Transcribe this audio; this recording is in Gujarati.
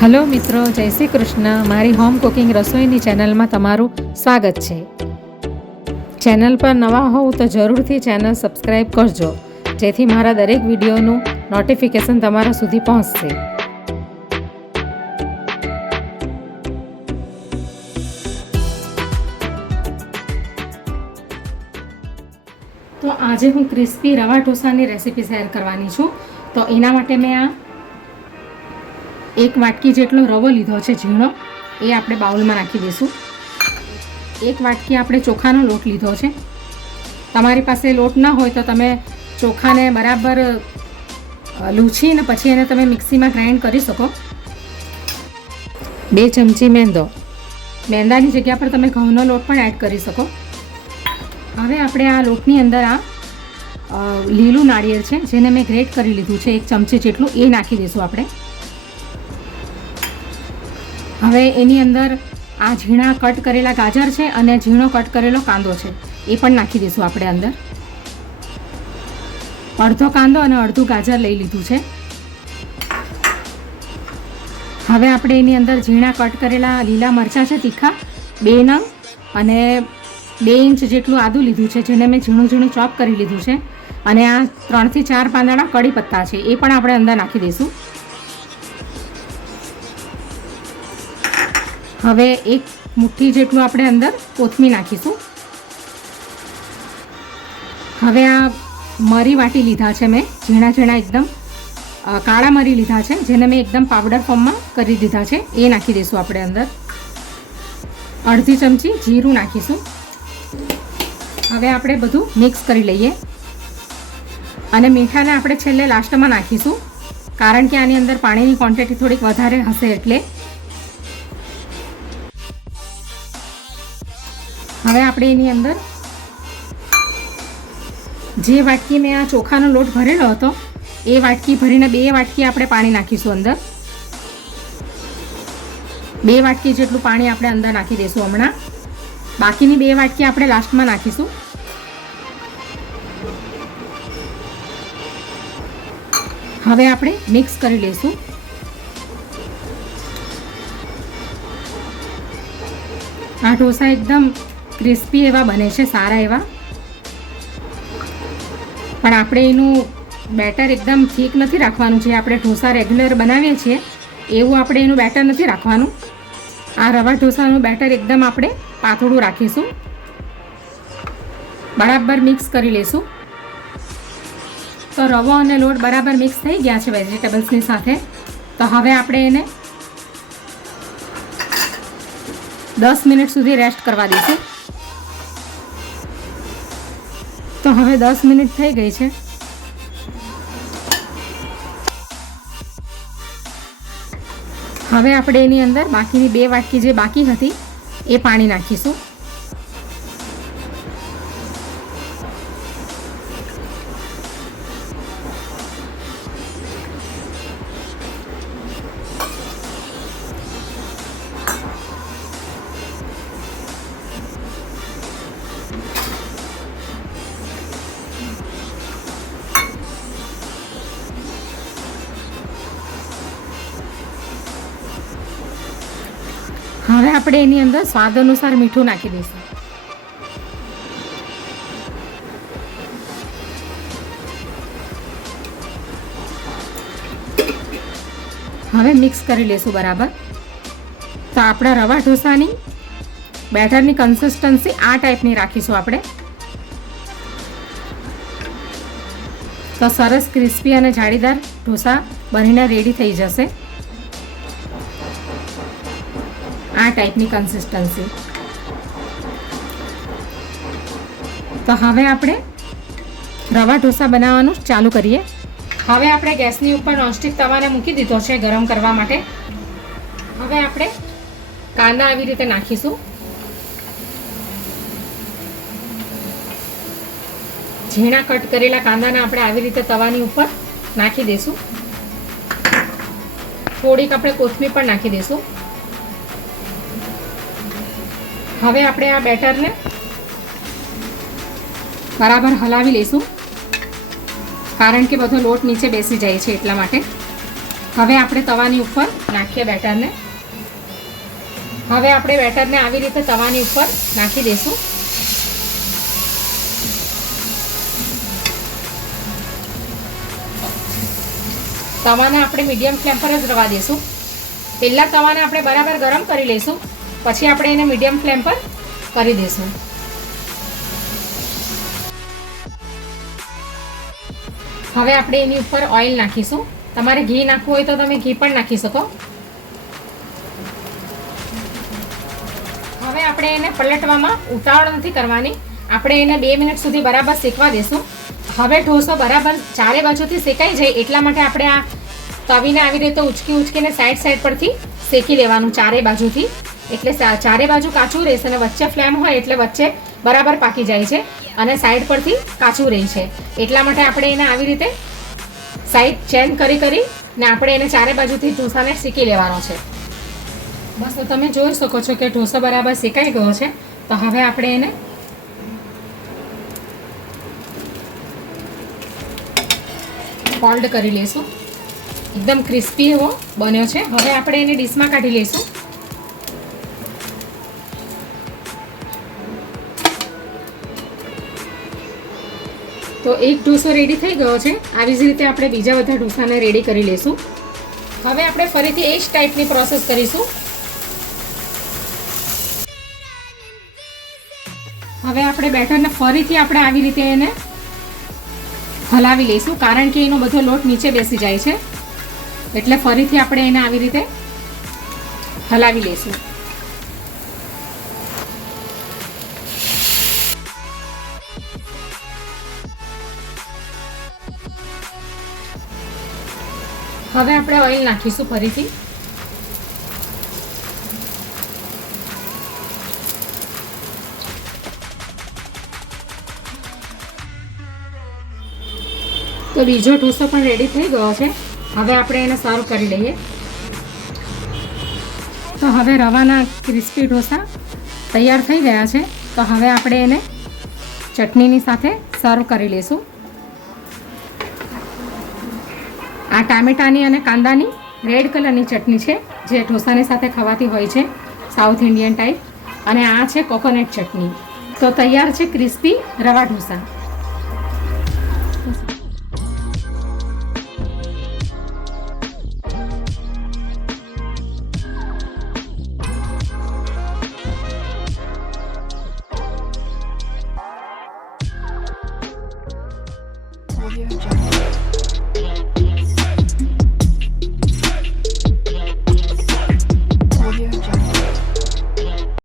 હલો મિત્રો, જય શ્રી કૃષ્ણ. મારી હોમ કુકિંગ રસોઈની ચેનલમાં તમારું સ્વાગત છે. ચેનલ પર નવા હોવ તો જરૂરથી ચેનલ સબસ્ક્રાઈબ કરજો, જેથી મારા દરેક વિડીયોનું નોટિફિકેશન તમારા સુધી પહોંચશે. તો આજે હું ક્રિસ્પી રવા ઢોસાની રેસીપી શેર કરવાની છું. તો એના માટે મેં આ 1 વાટકી જેટલો રવો લીધો છે ઝીણો, એ આપણે બાઉલમાં નાખી દઈશું. 1 વાટકી આપણે ચોખાનો લોટ લીધો છે. તમારી પાસે લોટ ના હોય તો તમે ચોખાને બરાબર લૂછીને પછી એને તમે મિક્સીમાં ગ્રાઇન્ડ કરી શકો. 2 ચમચી મેંદાની જગ્યા પર તમે ઘઉંનો લોટ પણ એડ કરી શકો. હવે આપણે આ લોટની અંદર આ લીલું નાળિયેર છે, જેને મેં ગ્રેટ કરી લીધું છે 1 ચમચી જેટલું, એ નાખી દઈશું આપણે. હવે એની અંદર આ ઝીણા કટ કરેલા ગાજર છે અને ઝીણો કટ કરેલો કાંદો છે, એ પણ નાખી દઈશું આપણે અંદર. અડધો કાંદો અને અડધું ગાજર લઈ લીધું છે. હવે આપણે એની અંદર ઝીણા કટ કરેલા લીલા મરચાં છે તીખા 2 નંગ અને 2 ઇંચ જેટલું આદું લીધું છે, જેને મેં ઝીણું ઝીણું ચોપ કરી લીધું છે. અને આ 3 થી 4 પાંદડા કડી પત્તા છે, એ પણ આપણે અંદર નાખી દઈશું. હવે 1 મુઠ્ઠી જેટલું આપણે અંદર કોથમીર નાખીશું. હવે આ મરી વાટી લીધા છે મેં, ઝીણા ઝીણા એકદમ કાળા મરી લીધા છે, જેને મેં એકદમ પાવડર ફોર્મમાં કરી દીધા છે, એ નાખી દઈશું આપણે અંદર. અડધી ચમચી જીરું નાખીશું. હવે આપણે બધું મિક્સ કરી લઈએ. અને મીઠાને આપણે છેલ્લે લાસ્ટમાં નાખીશું, કારણ કે આની અંદર પાણીની ક્વોન્ટિટી થોડીક વધારે હશે એટલે. હવે આપણે એની અંદર જે વાટકી મેં આ ચોખાનો લોટ ભરેલો હતો એ વાટકી ભરીને 2 વાટકી આપણે પાણી નાખીશું અંદર. 2 વાટકી જેટલું પાણી આપણે અંદર નાખી દઈશું હમણાં. બાકીની 2 વાટકી આપણે લાસ્ટમાં નાખીશું. હવે આપણે મિક્સ કરી લઈશું. આ ઢોસા એકદમ ક્રિસ્પી એવા બને છે, સારા એવા. પણ આપણે એનું બેટર એકદમ થીક નથી રાખવાનું. જે આપણે ઢોસા રેગ્યુલર બનાવીએ છીએ એવું આપણે એનું બેટર નથી રાખવાનું. આ રવા ઢોસાનું બેટર એકદમ આપણે પાતળું રાખીશું. બરાબર મિક્સ કરી લઈશું. તો રવો અને લોટ બરાબર મિક્સ થઈ ગયા છે વેજીટેબલ્સની સાથે. તો હવે આપણે એને 10 મિનિટ સુધી રેસ્ટ કરવા દઈશું. તો હવે 10 મિનિટ થઈ ગઈ છે. હવે આપણે એની અંદર બાકીની 2 વાટકી જે બાકી હતી એ પાણી નાખીશું. હવે આપણે એની અંદર સ્વાદ અનુસાર મીઠું નાખી દઈશું. હવે મિક્સ કરી લઈશું બરાબર. તો આપણા રવા ઢોસાની બેટરની કન્સિસ્ટન્સી આ ટાઈપની રાખીશું આપણે. તો સરસ ક્રિસ્પી અને જાળીદાર ઢોસા બનીને રેડી થઈ જશે. આ ટાઈપની કન્સિસ્ટન્સી. તો હવે આપણે રવા ઢોસા બનાવવાનું ચાલુ કરીએ. હવે આપણે ગેસની ઉપર નોનસ્ટિક તવાને મૂકી દીધો છે ગરમ કરવા માટે. હવે આપણે કાંદા આવી રીતે નાખીશું. ઝીણા કટ કરેલા કાંદાને આપણે આવી રીતે તવાની ઉપર નાખી દઈશું. થોડીક આપણે કોથમીર પણ નાખી દઈશું. હવે આપણે આ બેટરને બરાબર હલાવી લઈશું, કારણ કે બધો લોટ નીચે બેસી જાય છે એટલા માટે. હવે આપણે તવાની ઉપર નાખીએ બેટરને. હવે આપણે બેટરને આવી રીતે તવાની ઉપર નાખી દઈશું. તવાને આપણે મીડિયમ ફ્લેમ પર જ રવા દઈશું. પહેલાં તવાને આપણે બરાબર ગરમ કરી લઈશું, પછી આપણે એને મીડિયમ ફ્લેમ પર કરી દઈશું. હવે આપણે એની ઉપર ઓઇલ નાખીશું. તમારે ઘી નાખવું હોય તો તમે ઘી પણ નાખી શકો. હવે આપણે એને પલટવામાં ઉતાવળ નથી કરવાની. આપણે એને 2 મિનિટ સુધી બરાબર શેકવા દઈશું. હવે ઢોસો બરાબર ચારે બાજુથી શેકાઈ જાય એટલા માટે આપણે આ તવીને આવી રીતે ઉચકીને સાઈડ પરથી શેકી લેવાનું ચારે બાજુથી. એટલે ચારે બાજુ કાચું રહેશે અને વચ્ચે ફ્લેમ હોય એટલે વચ્ચે બરાબર પાકી જાય છે અને સાઈડ પરથી કાચું રહે છે. એટલા માટે આપણે એને આવી રીતે સાઈડ ચેન્જ કરીને આપણે એને ચારે બાજુથી ઢોસાને શેકી લેવાનો છે. બસ તો તમે જોઈ શકો છો કે ઢોસો બરાબર શેકાઈ ગયો છે. તો હવે આપણે એને ફોલ્ડ કરી લઈશું. એકદમ ક્રિસ્પી એવો બન્યો છે. હવે આપણે એને ડીશમાં કાઢી લઈશું. તો એક ઢોસો રેડી થઈ ગયો છે. આવી જ રીતે આપણે બીજા બધા ઢોસાને રેડી કરી લઈશું. હવે આપણે ફરીથી એ જ ટાઈપની પ્રોસેસ કરીશું. હવે આપણે બેટરને ફરીથી આપણે આવી રીતે એને હલાવી લઈશું, કારણ કે એનો બધો લોટ નીચે બેસી જાય છે. એટલે ફરીથી આપણે એને આવી રીતે હલાવી લઈશું. હવે આપણે ઓઇલ નાખીશું ફરીથી. તો બીજો ઢોસો પણ રેડી થઈ ગયો છે. હવે આપણે એને સર્વ કરી લઈએ. તો હવે રવાના ક્રિસ્પી ઢોસા તૈયાર થઈ ગયા છે. તો હવે આપણે એને ચટણીની સાથે સર્વ કરી લઈશું. આ ટામેટાની અને કાંદાની રેડ કલરની ચટણી છે, જે ઢોસાની સાથે ખવાતી હોય છે, સાઉથ ઇન્ડિયન ટાઈપ. અને આ છે કોકોનટ ચટણી. તો તૈયાર છે ક્રિસ્પી રવા ઢોસા.